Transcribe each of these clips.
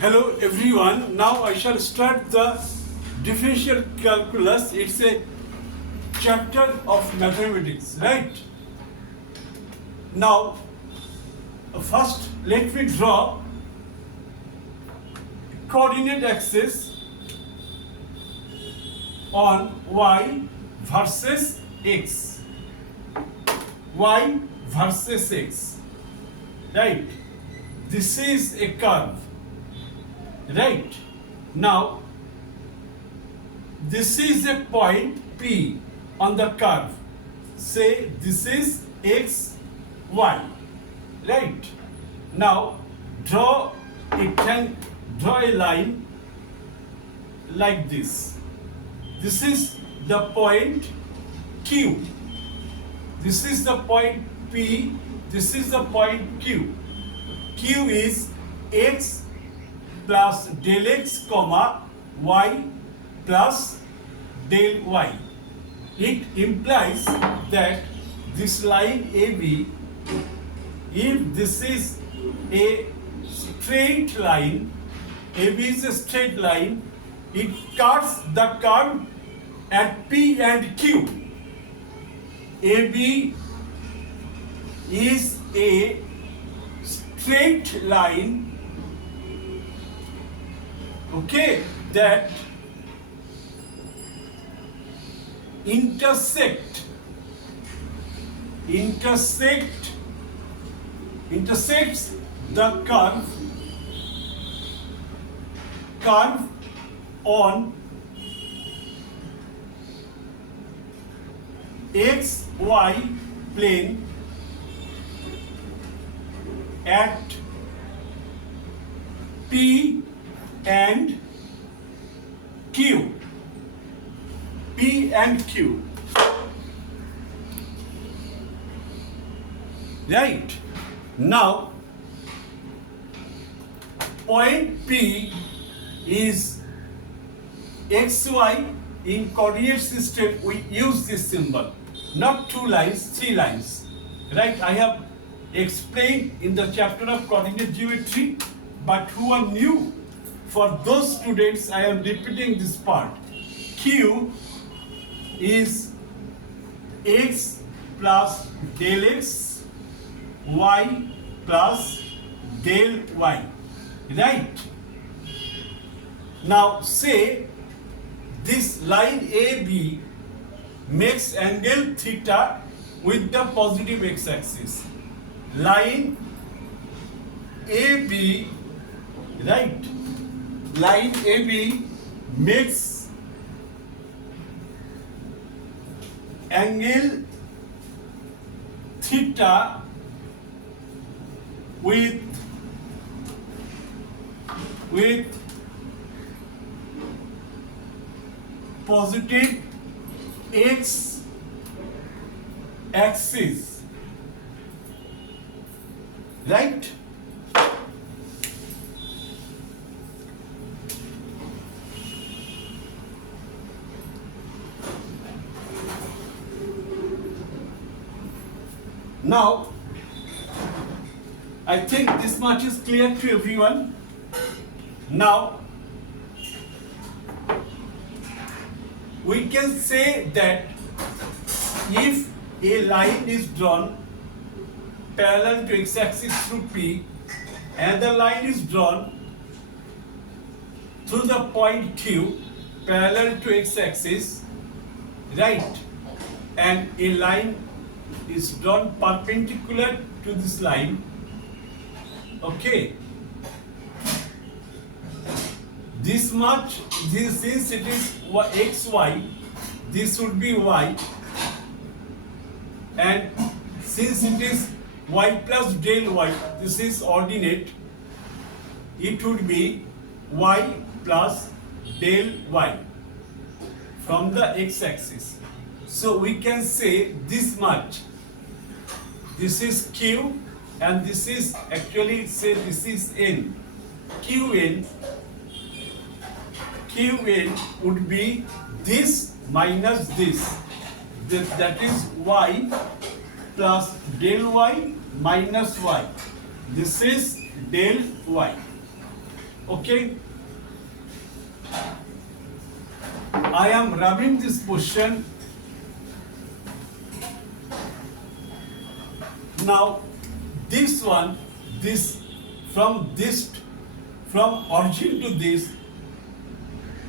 Hello everyone, now I shall start the differential calculus. It's a chapter of mathematics, right? Now, first let me draw coordinate axis on y versus x. Y versus x, right? This is a curve. Right. Now, this is a point P on the curve. Say this is x, y. Right. Now, draw a line like this. This is the point Q. This is the point P. This is the point Q. Q is x plus del x comma y plus del y. It implies that this line AB, if this is a straight line, AB is a straight line, it cuts the curve at P and Q. AB is a straight line, okay, that intersects the curve on XY plane at P and Q. P and Q. Right. Now, point P is XY. In coordinate system, we use this symbol. Not two lines, three lines. Right? I have explained in the chapter of coordinate geometry, but who are new, for those students, I am repeating this part. Q is x plus del x, y plus del y. Right? Now say this line AB makes angle theta with the positive x-axis. Line AB, right? Line AB makes angle theta with positive x axis, right? Now, I think this much is clear to everyone. Now, we can say that if a line is drawn parallel to x-axis through P, and the line is drawn through the point Q parallel to x-axis, right, and a line is drawn perpendicular to this line, okay, this much, this, since it is xy, this would be y, and since it is y plus del y, this is ordinate, it would be y plus del y from the x-axis. So we can say this much. This is Q and this is actually, say this is N. Qn would be this minus this. That is y plus del y minus y. This is del y. Okay, I am rubbing this position. Now this one, this from origin to this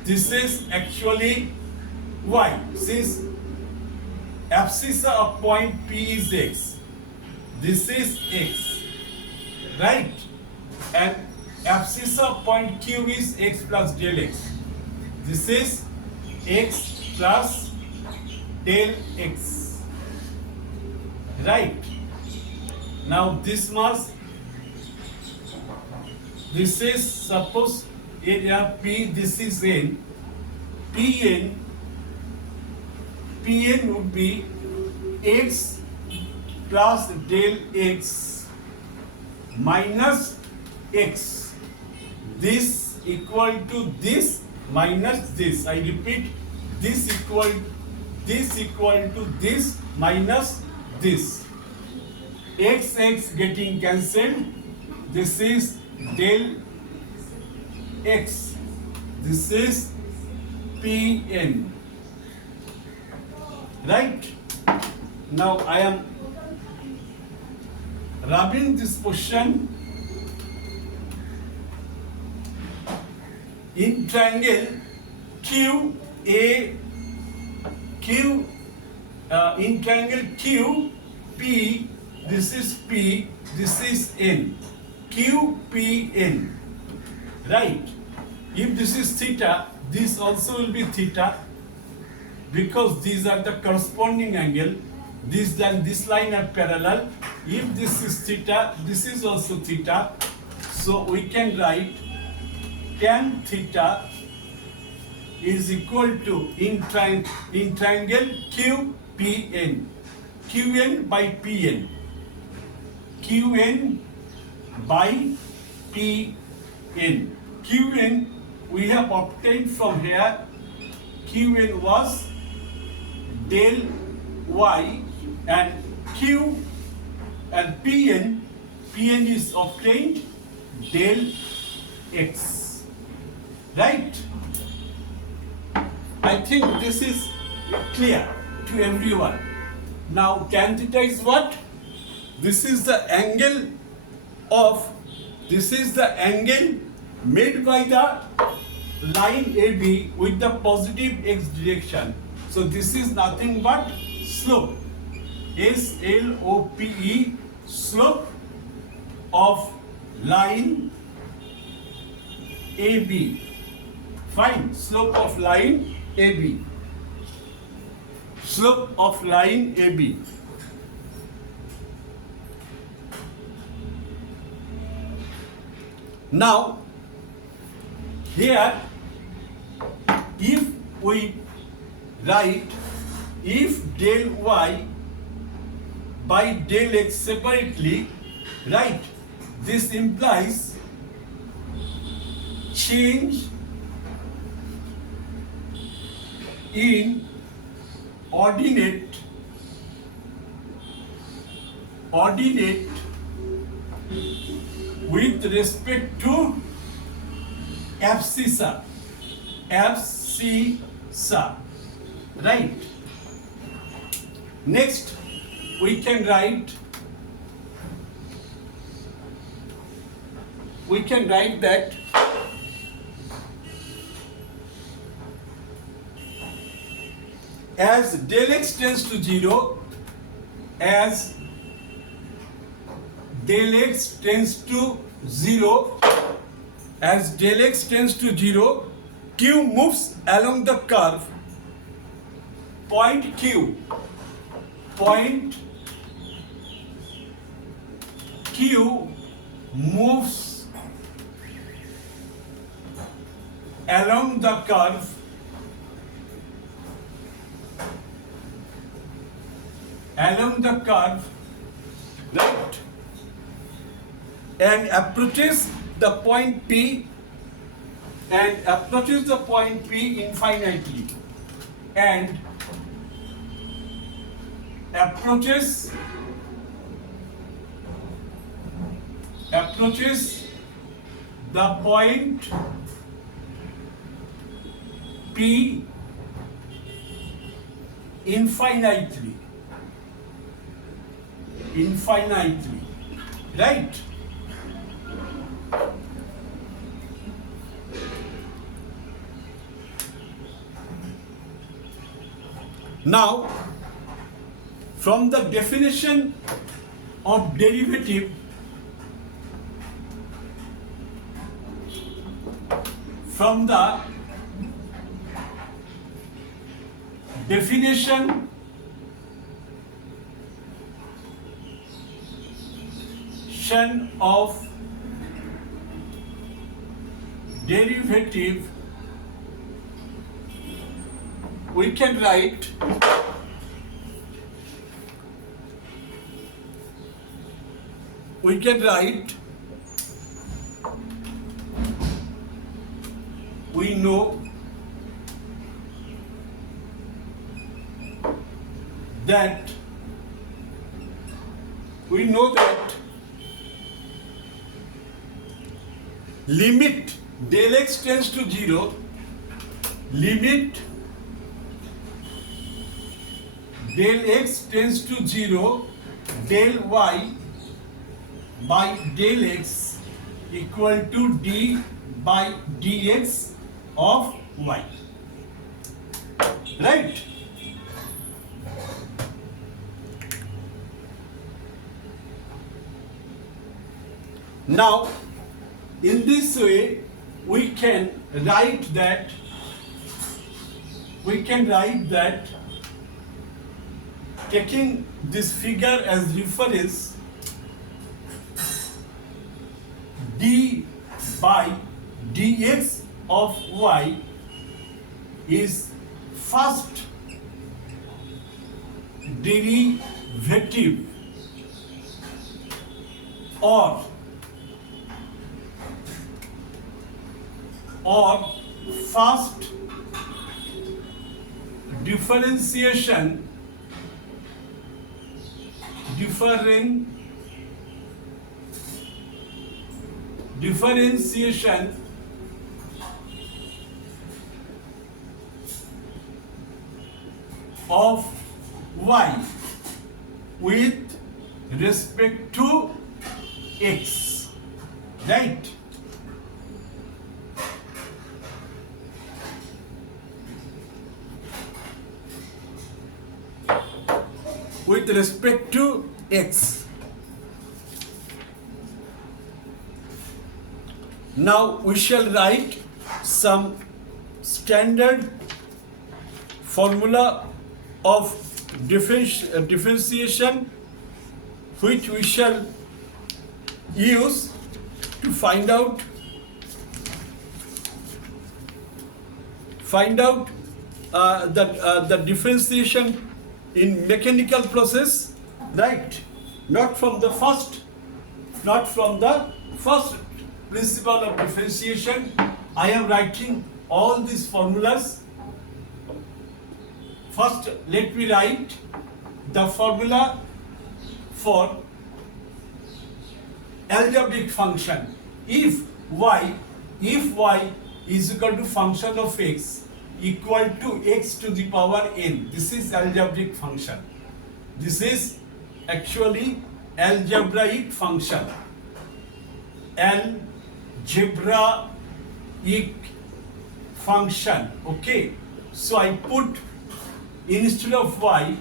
is actually y, since abscissa of point P is x. This is x, right? And abscissa of point Q is x plus del x. This is x plus del x, right? Now this must, this is suppose area P, this is N, Pn would be x plus del x minus x. This equal to this minus this. I repeat, this equal to this minus this. X getting cancelled. This is del x. This is Pn. Right? Now I am rubbing this position in triangle in triangle Q P. This is P. This is N. Q P N. Right? If this is theta, this also will be theta, because these are the corresponding angle. This and this line are parallel. If this is theta, this is also theta. So we can write tan theta is equal to in triangle QPN, QN by PN, QN by PN. QN we have obtained from here. QN was del y, and Q and PN is obtained del x. Right? I think this is clear to everyone. Now tan theta is what? This is the angle made by the line AB with the positive x direction. So this is nothing but slope. SLOPE, slope of line AB. Fine, slope of line AB. Slope of line AB. Now, here, if we write, if del y by del x separately, right, this implies change in ordinate with respect to abscissa, right? Next, we can write that as del x tends to 0, as del x tends to 0, as del x tends to 0, Q moves along the curve. Point Q moves along the curve right, and approaches the point P infinitely, and approaches the point P infinitely, right? Now, from the definition of derivative, from the definition of derivative, we can write we know that limit del x tends to 0, limit del x tends to 0, del y by del x equal to d by dx of y, right? Now, in this way, we can write that taking this figure as reference, d by dx of y is first derivative or first differentiation of y with respect to x, right? With respect to x. Now we shall write some standard formula of differentiation which we shall use to find out the differentiation in mechanical process, right? Not from the first principle of differentiation. I am writing all these formulas. First, let me write the formula for algebraic function. If y is equal to function of x equal to x to the power n, this is algebraic function. This is actually algebraic function. Algebraic function. Okay. So I put instead of y,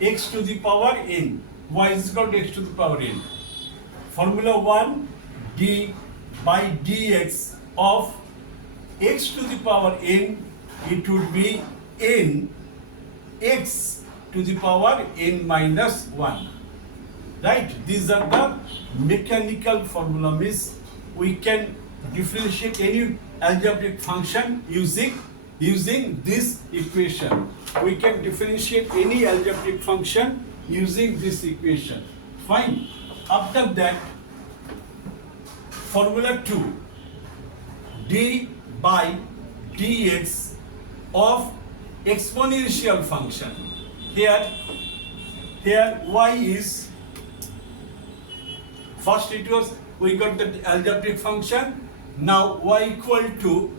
x to the power n. Y is equal to x to the power n. Formula 1, d by dx of x to the power n, it would be n x to the power n minus 1. Right? These are the mechanical formula. Means we can differentiate any algebraic function using this equation. We can differentiate any algebraic function using this equation. Fine. After that, formula 2, d by dx of exponential function. Here y is, first it was, we got the algebraic function, Now y equal to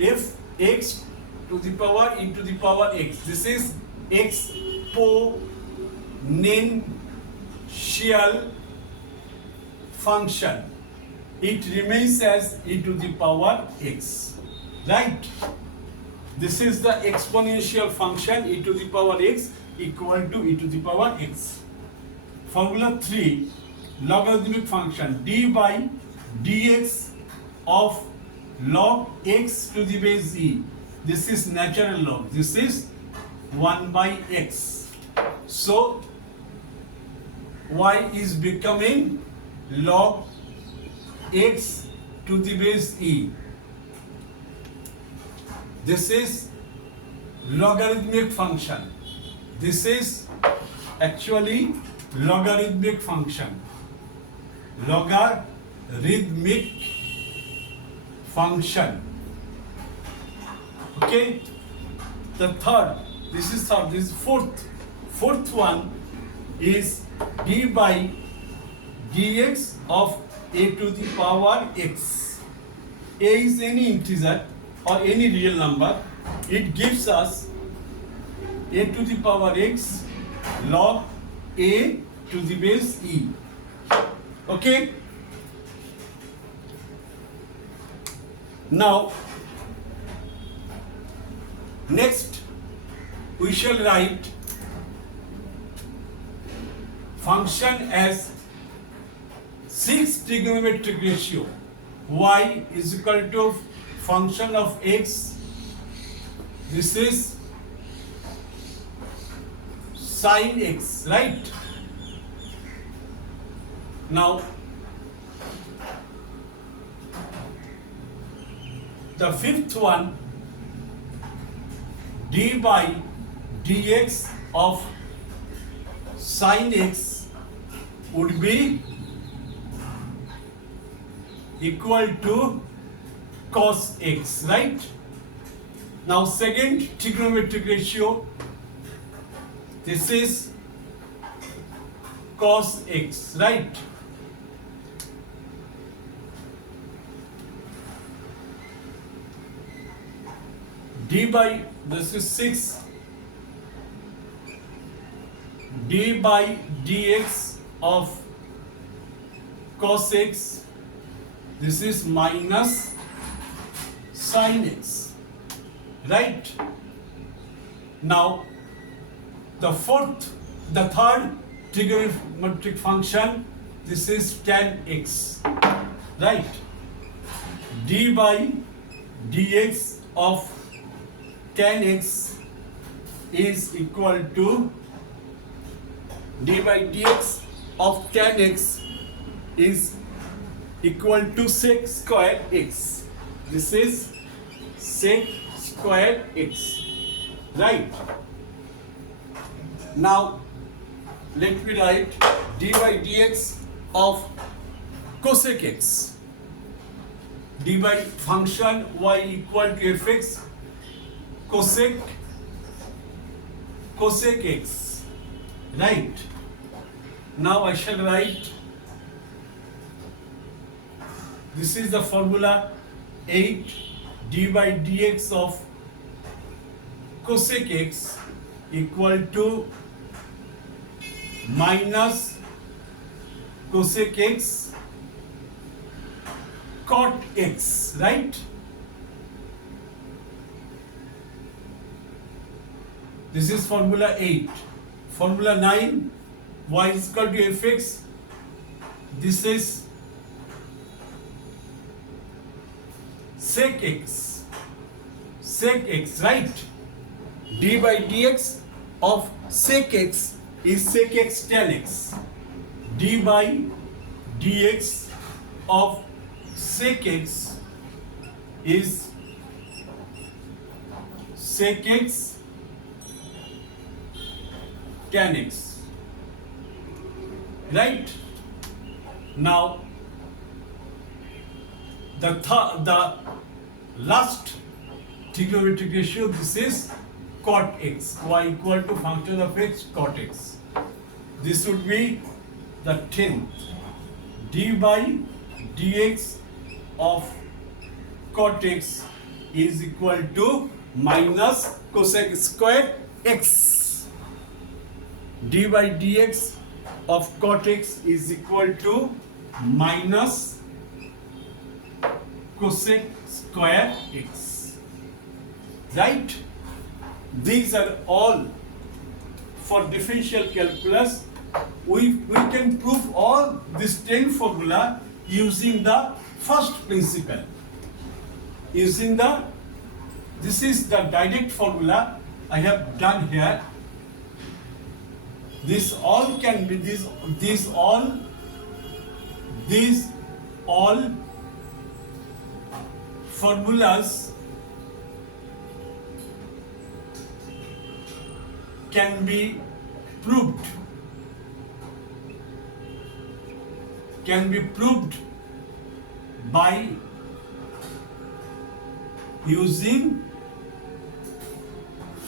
f x to the power e to the power x. This is exponential function. It remains as e to the power x, right? This is the exponential function e to the power x equal to e to the power x. Formula 3, logarithmic function d by dx of log x to the base e. This is natural log. This is 1 by x. So y is becoming log x to the base e. This is logarithmic function. This is actually logarithmic function. Logarithmic function. Okay. The third, this is third, this is fourth. Fourth one is d by dx of a to the power x. A is any integer or any real number. It gives us a to the power x log a to the base e. Okay. Now, next we shall write function as 6 trigonometric ratio. Y is equal to function of x. This is sin x, right? Now, the fifth one, d by dx of sin x would be equal to cos x, right? Now, second trigonometric ratio, this is cos x, right? D by, this is 6, d by dx of cos x, this is minus sin x, right? Now, the third trigonometric function, this is tan x, right? D by dx of tan x is equal to d by dx of tan x is equal to sec square x. This is sec square x, right? Now, let me write d by dx of cosec x. D by function y equal to fx cosec x, right? Now I shall write, this is the formula 8 d by dx of cosec x equal to minus cosec x cot x, right? This is formula 8. Formula 9, y is equal to fx. This is sec x, right? D by dx of sec x is sec x tan x. D by dx of sec x is sec x tan x, right? Now, the last trigonometric ratio, this is cot x, y equal to function of x cot x. This would be the 10th, d by dx of cot x is equal to minus cosec square x. D by dx of cot x is equal to minus cosec square x. Right? These are all for differential calculus. We can prove all these 10 formula using the first principle. This is the direct formula I have done here. These all formulas can be proved by using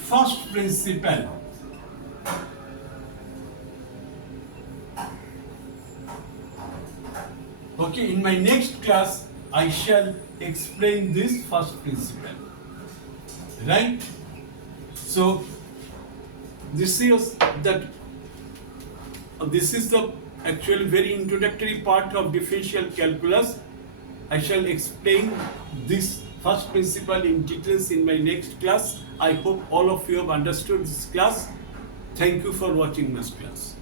first principle. Okay, in my next class I shall explain this first principle. Right? So this is the actual very introductory part of differential calculus. I shall explain this first principle in details in my next class. I hope all of you have understood this class. Thank you for watching this class.